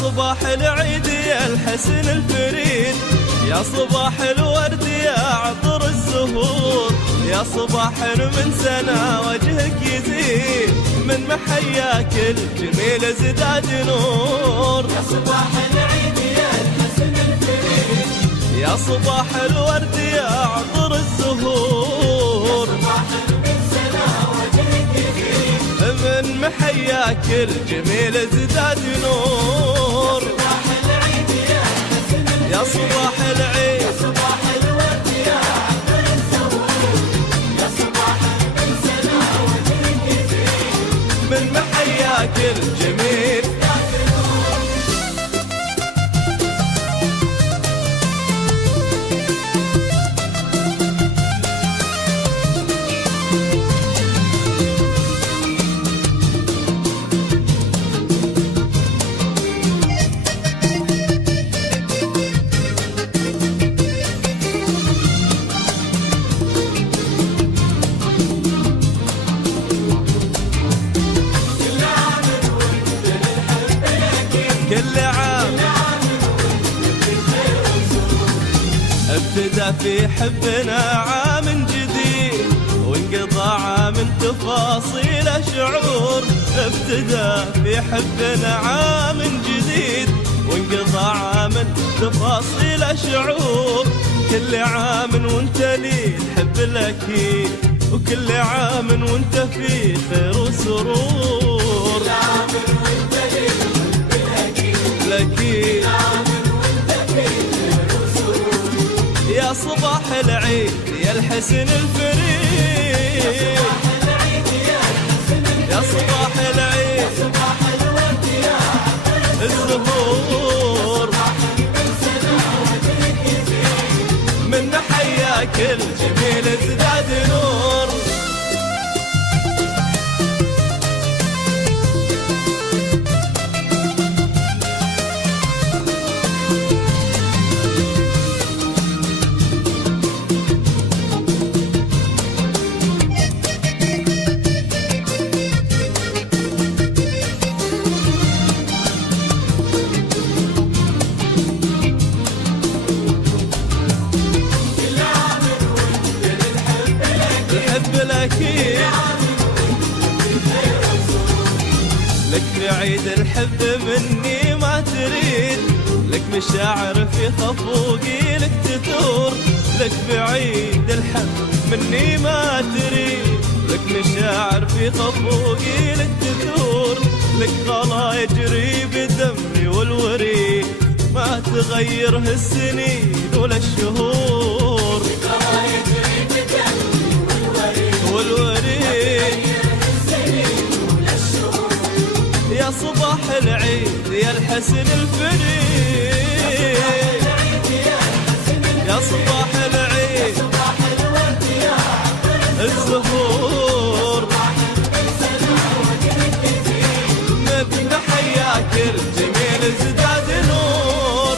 صباح العيد يا الحسن الفريد، يا صباح الورد يا عطر الزهور، يا صباح من سنة وجهك يزيد، من محياك الجميل زداد نور. يا صباح العيد يا الحسن الفريد، يا صباح الورد يا عطر الزهور، من سنة وجهك يزيد، من محياك الجميل زداد نور. صباح العيد يا الحسن الفريد، يا صباح العيد، يا صباح الورد يا عطر الزهور، يا صباح من سنة وجهك يزيد، من محياك الجميل. كل عام ابتدى في حبنا عام جديد، وانقضى عام تفاصيل شعور. ابتدى في حبنا عام جديد، وانقضى عام تفاصيل شعور. كل عام وانت لي الحب الاكيد، وكل عام وانت في خير وسرور. الأكيد يا صباح العيد يا الحسن الفريد، يا صباح العيد الزهور، من محياك الجميل ازداد نور. الحب الأكيد لك في عيد الحب مني ما تريد، لك مشاعر في خفوقي لك تثور. لك في عيد الحب مني ما تريد، لك مشاعر في خفوقي لك تثور. لك غلا يجري بدمي والوريد، ما تغيره السنين ولا الشهور. والوريد يا صباح العيد يا الحسن الفريد، يا صباح العيد الزهور، من محياك الجميل ازداد نور.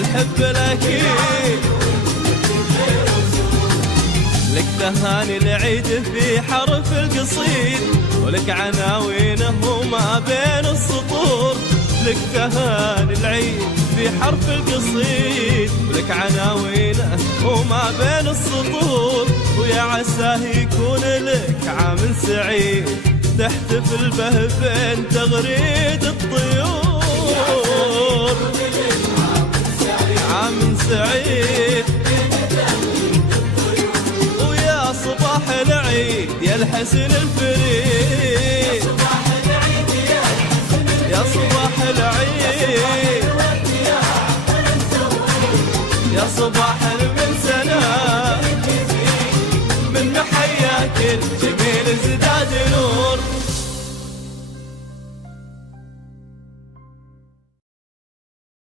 الحب الأكيد لك تهاني العيد في حرف القصيد، ولك عناوينه ما بين السطور. لك تهاني العيد في حرف القصيد، ولك عناوينه وما بين السطور. ويا عساه يكون لك عام سعيد، تحتفل به بين تغريد الطيور. عام سعيد ويا صباح العيد يا الحسن الفريد،